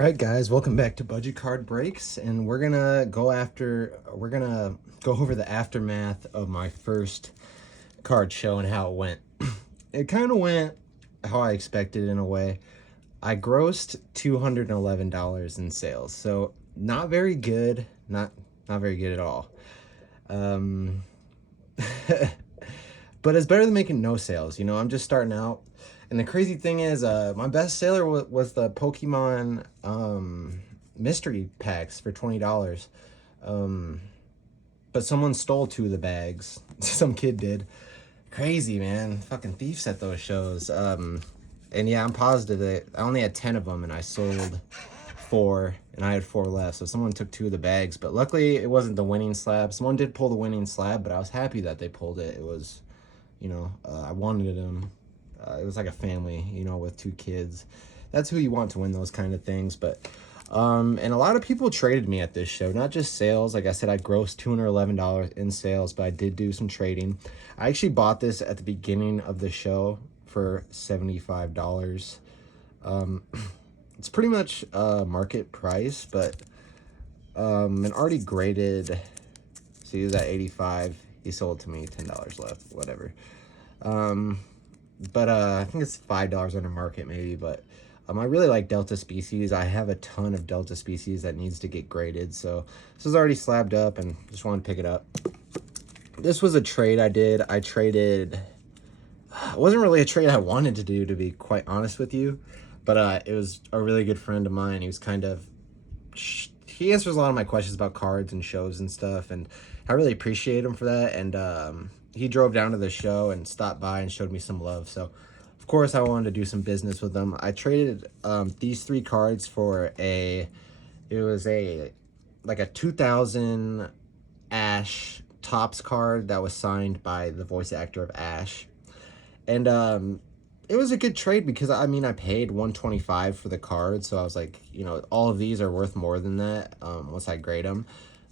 All right, guys, welcome back to Budget Card Breaks, and we're gonna go over the aftermath of my first card show and how it went. It kind of went how I expected in a way. I grossed $211 in sales, so not very good, not very good at all. Um, but it's better than making no sales. I'm just starting out. And the crazy thing is, my best seller was the Pokemon mystery packs for $20. Um, but someone stole two of the bags. Some kid did. Crazy, man. Fucking thieves at those shows. And yeah, I'm positive that I only had 10 of them and I sold 4 and I had 4 left. So someone took 2 of the bags, but luckily it wasn't the winning slab. Someone did pull the winning slab, but I was happy that they pulled it. It was, I wanted them. It was like a family, with 2 kids. That's who you want to win those kind of things. But and a lot of people traded me at this show, not just sales. Like I said, I grossed $211 in sales, but I did do some trading. I actually bought this at the beginning of the show for $75. It's pretty much market price, but an already graded, so he was at 85. He sold to me, $10 left, whatever. But I think it's $5 under market maybe, but I really like Delta Species. I have a ton of Delta Species that needs to get graded, so this is already slabbed up and just want to pick it up. This was a trade I did. I traded, it wasn't really a trade I wanted to do, to be quite honest with you, but it was a really good friend of mine. He was he answers a lot of my questions about cards and shows and stuff, and I really appreciate him for that. And he drove down to the show and stopped by and showed me some love, so of course I wanted to do some business with them. I traded these 3 cards for it was like a 2000 Ash Topps card that was signed by the voice actor of Ash. And it was a good trade because I paid $125 for the card, so I was like, all of these are worth more than that once I grade them.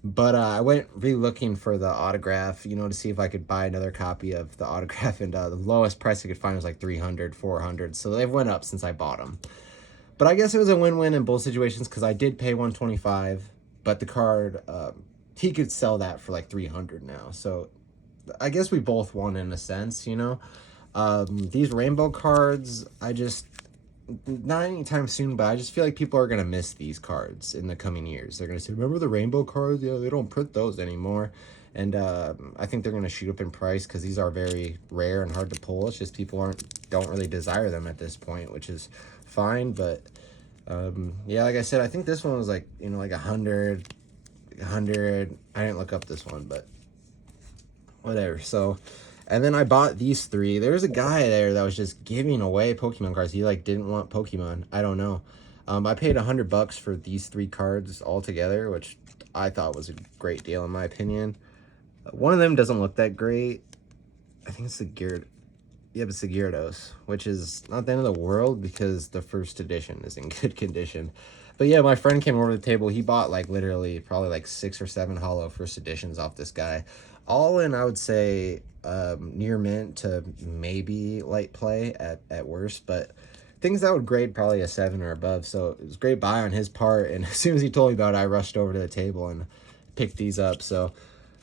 But I went re-looking for the autograph, to see if I could buy another copy of the autograph, and the lowest price I could find was like $300, $400, so they've went up since I bought them. But I guess it was a win-win in both situations because I did pay $125, but the card, he could sell that for like $300 now, so I guess we both won in a sense, These rainbow cards, not anytime soon, but I just feel like people are going to miss these cards in the coming years. They're going to say, remember the rainbow cards? Yeah, they don't print those anymore. And I think they're going to shoot up in price because these are very rare and hard to pull. It's just people don't really desire them at this point, which is fine. But yeah, like I said, I think this one was like, like 100. I didn't look up this one, but whatever. So, and then I bought these 3. There was a guy there that was just giving away Pokemon cards. He like didn't want Pokemon. I don't know. I paid $100 for these 3 cards all together, which I thought was a great deal in my opinion. One of them doesn't look that great. I think it's the it's the Gyarados, which is not the end of the world because the first edition is in good condition. But yeah, my friend came over to the table. He bought like literally probably like 6 or 7 hollow first editions off this guy. All in, I would say, near mint to maybe light play at worst, but things that would grade probably a 7 or above. So it was a great buy on his part, and as soon as he told me about it, I rushed over to the table and picked these up. So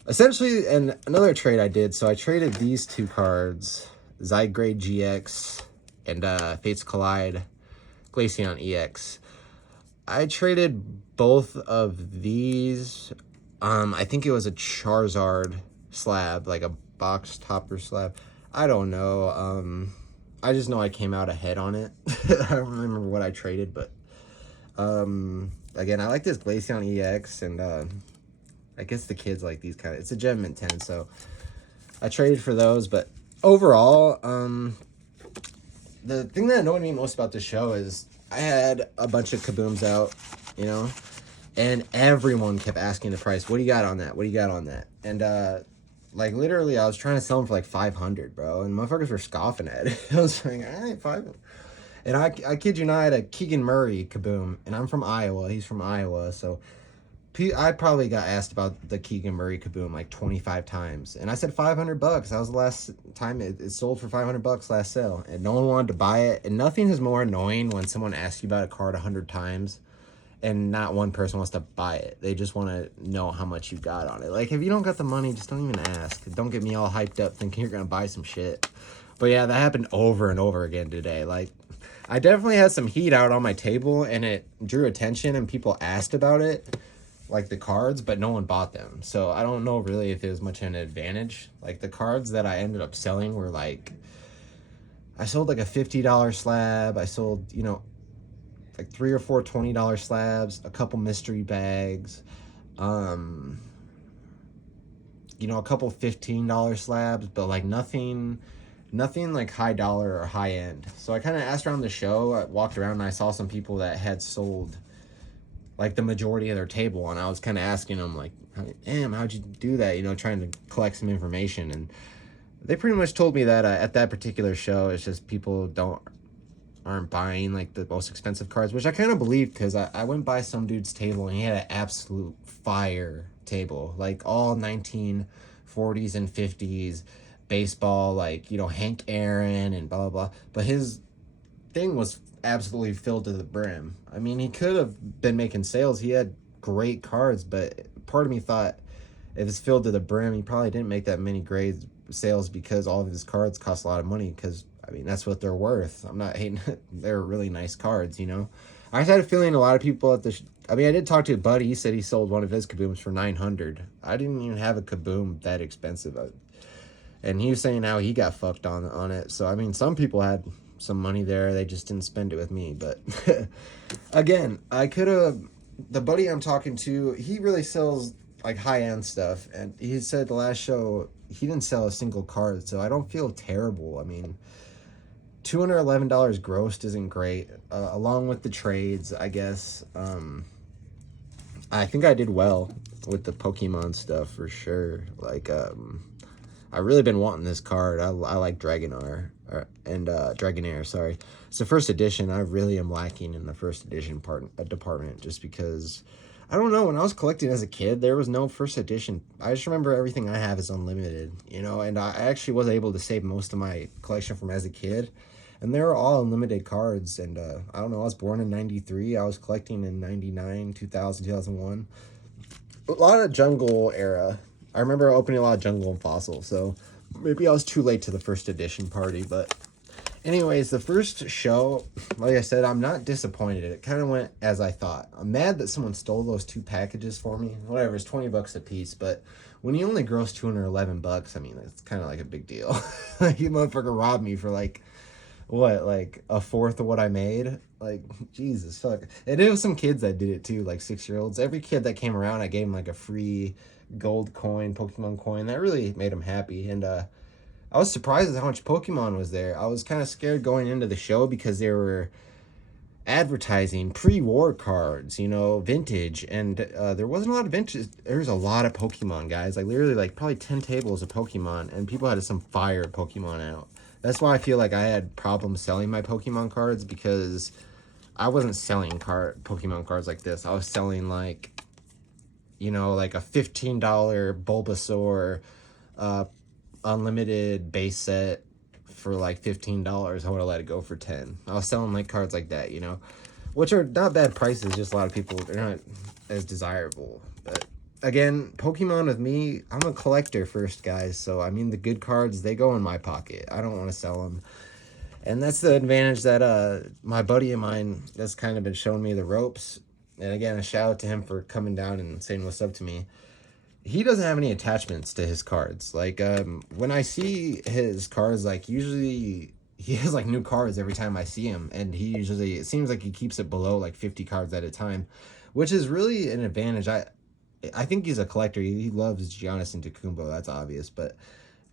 essentially, and another trade I did, so I traded these 2 cards, Zygrade GX and Fates Collide Glaceon EX. I traded both of these. I think it was a Charizard slab, like a box topper slab. I don't know. I just know I came out ahead on it. I don't remember what I traded, but again, I like this Glaceon EX, and I guess the kids like these kind of. It's a Gem Mint 10, so I traded for those. But overall, the thing that annoyed me most about the show is I had a bunch of Kabooms out, and everyone kept asking the price. What do you got on that? What do you got on that? And like literally, I was trying to sell them for like 500, bro, and motherfuckers were scoffing at it. I was like, all right, 500. And I kid you not, I had a Keegan Murray Kaboom, and I'm from Iowa. He's from Iowa, so I probably got asked about the Keegan Murray Kaboom like 25 times, and I said $500. That was the last time it sold for $500 last sale, and no one wanted to buy it. And nothing is more annoying when someone asks you about a card 100 times and not one person wants to buy it. They just want to know how much you got on it. Like, if you don't got the money, just don't even ask. Don't get me all hyped up thinking you're gonna buy some shit. But yeah, that happened over and over again today. Like, I definitely had some heat out on my table, and it drew attention, and people asked about it, like the cards, but no one bought them. So I don't know really if it was much an advantage. Like, the cards that I ended up selling were like, I sold like a $50 slab. I sold, you know, like 3 or 4 $20 slabs, a couple mystery bags, you know, a couple $15 slabs, but like nothing like high dollar or high end. So I kind of asked around the show. I walked around and I saw some people that had sold like the majority of their table, and I was kind of asking them like, damn, how'd you do that, you know, trying to collect some information. And they pretty much told me that at that particular show, it's just people aren't buying like the most expensive cards, which I kind of believe, because I went by some dude's table and he had an absolute fire table, like all 1940s and 50s baseball, like, you know, Hank Aaron and blah blah blah. But his thing was absolutely filled to the brim. I mean, he could have been making sales. He had great cards, but part of me thought if it's filled to the brim, he probably didn't make that many great sales because all of his cards cost a lot of money, because I mean, that's what they're worth. I'm not hating. They're really nice cards, you know. I just had a feeling a lot of people at the I mean, I did talk to a buddy. He said he sold one of his kabooms for $900. I didn't even have a kaboom that expensive. And he was saying how he got fucked on it. So, I mean, some people had some money there. They just didn't spend it with me. But, again, I could have... The buddy I'm talking to, he really sells, like, high-end stuff. And he said the last show, he didn't sell a single card. So, I don't feel terrible. I mean, $211 grossed isn't great. Along with the trades, I guess. I think I did well with the Pokemon stuff for sure. Like, I really been wanting this card. I like Dragonair, and Dragonair, sorry. It's the first edition. I really am lacking in the first edition department, just because, I don't know, when I was collecting as a kid, there was no first edition. I just remember everything I have is unlimited, you know, and I actually was able to save most of my collection from as a kid. And they were all unlimited cards, and I don't know, I was born in 93, I was collecting in 99, 2000, 2001. A lot of jungle era. I remember opening a lot of jungle and fossil, so maybe I was too late to the first edition party. But anyways, the first show, like I said, I'm not disappointed. It kind of went as I thought. I'm mad that someone stole those 2 packages for me. Whatever, it's $20 a piece, but when you only gross $211, I mean, it's kind of like a big deal. You motherfucker robbed me for like, what, like a fourth of what I made? Like, Jesus fuck. And it was some kids that did it too, like 6-year-olds. Every kid that came around, I gave him like a free gold coin, Pokemon coin. That really made him happy. And I was surprised at how much Pokemon was there. I was kind of scared going into the show because they were advertising pre-war cards, you know, vintage, and there wasn't a lot of vintage. There was a lot of Pokemon, guys, like literally like probably 10 tables of Pokemon, and people had some fire Pokemon out. That's why I feel like I had problems selling my Pokemon cards, because I wasn't selling Pokemon cards like this. I was selling like, you know, like a $15 Bulbasaur unlimited base set for like $15. I would have let it go for 10. I was selling like cards like that, you know, which are not bad prices, just a lot of people, they're not as desirable. But again, Pokemon with me, I'm a collector first, guys. So, I mean, the good cards, they go in my pocket. I don't want to sell them. And that's the advantage that my buddy of mine that's kind of been showing me the ropes. And again, a shout out to him for coming down and saying what's up to me. He doesn't have any attachments to his cards. Like, when I see his cards, like, usually he has, like, new cards every time I see him. And he usually, it seems like he keeps it below, like, 50 cards at a time, which is really an advantage. I think he's a collector. He loves Giannis Antetokounmpo. That's obvious. But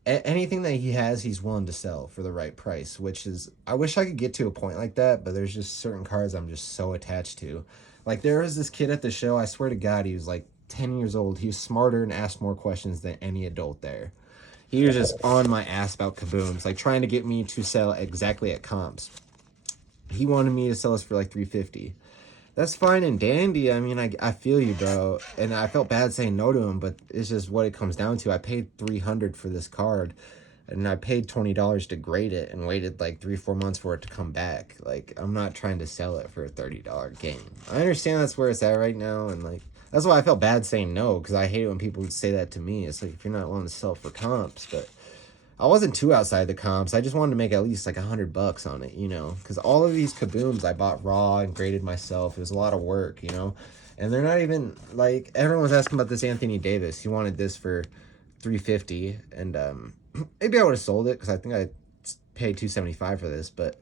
anything that he has, he's willing to sell for the right price, which is, I wish I could get to a point like that, but there's just certain cards I'm just so attached to. Like, there was this kid at the show, I swear to God, he was like 10 years old. He was smarter and asked more questions than any adult there. He was just on my ass about kabooms, like trying to get me to sell exactly at comps. He wanted me to sell us for like $350. That's fine and dandy. I mean, I feel you, bro. And I felt bad saying no to him, but it's just what it comes down to. I paid $300 for this card. and I paid $20 to grade it and waited like 3-4 months for it to come back. Like, I'm not trying to sell it for a $30 game. I understand that's where it's at right now, and like that's why I felt bad saying no, because I hate it when people would say that to me. It's like, if you're not willing to sell for comps. But I wasn't too outside the comps. I just wanted to make at least like $100 on it, you know, because all of these Kabooms I bought raw and graded myself. It was a lot of work, you know, and they're not even like, everyone was asking about this Anthony Davis. He wanted this for $350, and maybe I would have sold it because I think I paid $275 for this. But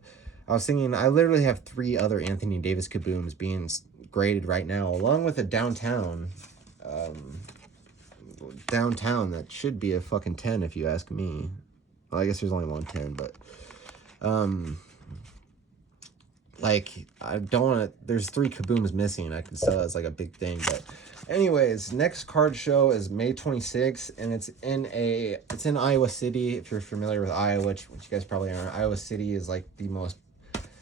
I was thinking, I literally have 3 other Anthony Davis Kabooms being graded right now, along with a downtown that should be a fucking 10 if you ask me. Well, I guess there's only one 10, but like, I don't want to, there's 3 Kabooms missing. I could sell it as like a big thing. But anyways, next card show is May 26th, and it's in Iowa City. If you're familiar with Iowa, which you guys probably aren't, Iowa City is like the most,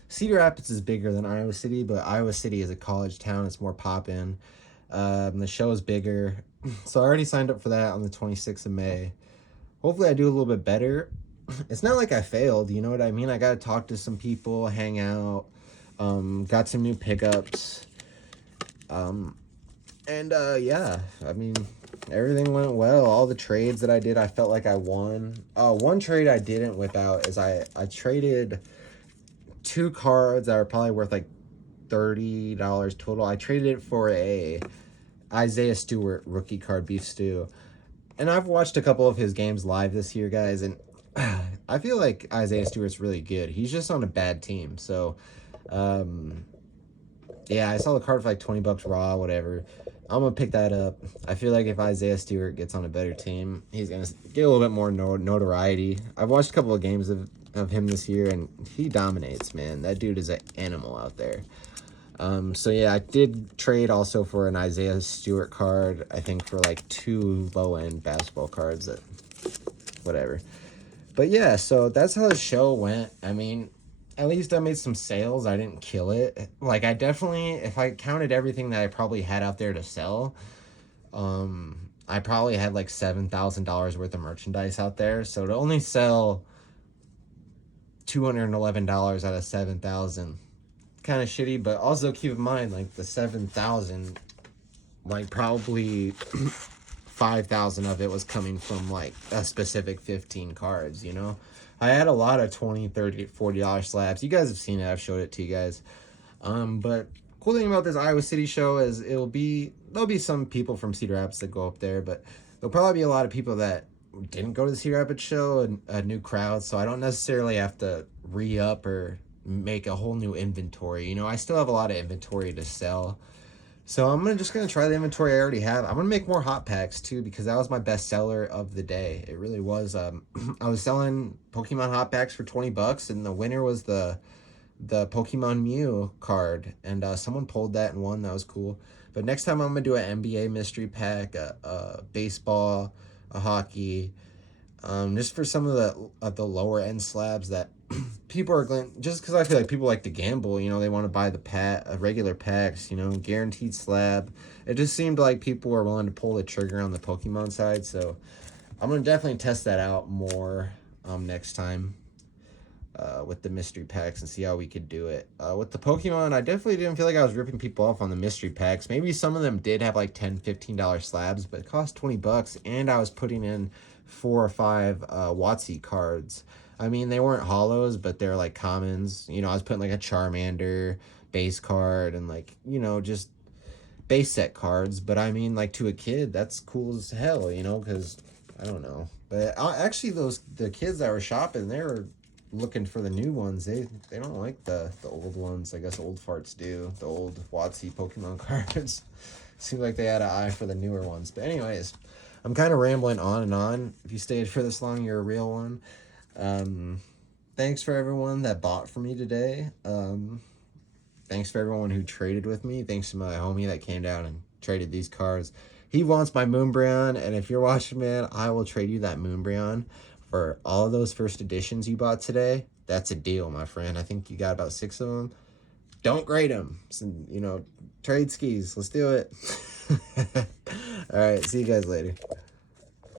Cedar Rapids is bigger than Iowa City, but Iowa City is a college town. It's more poppin'. The show is bigger. So I already signed up for that on the 26th of May. Hopefully I do a little bit better. It's not like I failed, you know what I mean? I got to talk to some people, hang out, got some new pickups. Yeah, I mean, everything went well. All the trades that I did, I felt like I won. One trade I didn't whip out is I traded 2 cards that are probably worth like $30 total. I traded it for a Isaiah Stewart rookie card, Beef Stew. And I've watched a couple of his games live this year, guys, and I feel like Isaiah Stewart's really good. He's just on a bad team. So, yeah, I saw the card for like $20 raw, whatever. I'm going to pick that up. I feel like if Isaiah Stewart gets on a better team, he's going to get a little bit more notoriety. I've watched a couple of games of him this year, and he dominates, man. That dude is an animal out there. So yeah, I did trade also for an Isaiah Stewart card, I think for like 2 low-end basketball cards, that whatever. But yeah, so that's how the show went. I mean, at least I made some sales. I didn't kill it. Like, I definitely, if I counted everything that I probably had out there to sell, I probably had like $7,000 worth of merchandise out there. So to only sell $211 out of 7,000, kind of shitty. But also keep in mind, like, the 7,000, like, probably 5,000 of it was coming from like a specific 15 cards, you know. I had a lot of $20, $30, $40 slabs. You guys have seen it. I've showed it to you guys. But cool thing about this Iowa City show is there'll be some people from Cedar Rapids that go up there, but there'll probably be a lot of people that didn't go to the Cedar Rapids show, and a new crowd. So I don't necessarily have to re-up or make a whole new inventory. You know, I still have a lot of inventory to sell. So I'm just going to try the inventory I already have. I'm going to make more hot packs too, because that was my best seller of the day. It really was. I was selling Pokemon hot packs for $20, and the winner was the Pokemon Mew card. And someone pulled that and won. That was cool. But next time I'm going to do an NBA mystery pack, a baseball, a hockey, just for some of the lower end slabs that people are going, just because I feel like people like to gamble, you know, they want to buy the regular packs, you know, guaranteed slab. It just seemed like people were willing to pull the trigger on the Pokemon side. So I'm going to definitely test that out more next time with the mystery packs and see how we could do it. With the Pokemon, I definitely didn't feel like I was ripping people off on the mystery packs. Maybe some of them did have like $10, $15 slabs, but it cost $20, and I was putting in 4 or 5 WotC cards. I mean, they weren't hollows, but they're like commons. You know, I was putting like a Charmander base card and like, you know, just base set cards. But I mean, like, to a kid, that's cool as hell, you know, because I don't know. But actually, the kids that were shopping, they were looking for the new ones. They don't like the old ones. I guess old farts do. The old WotC Pokemon cards. Seemed like they had an eye for the newer ones. But anyways, I'm kind of rambling on and on. If you stayed for this long, you're a real one. Thanks for everyone that bought for me today. Thanks for everyone who traded with me. Thanks to my homie that came down and traded these cards. He wants my Moonbreon, and if you're watching, man, I will trade you that Moonbreon for all of those first editions you bought today. That's a deal, my friend. I think you got about 6 of them. Don't grade them. So, you know, trade skis. Let's do it. All right, see you guys later.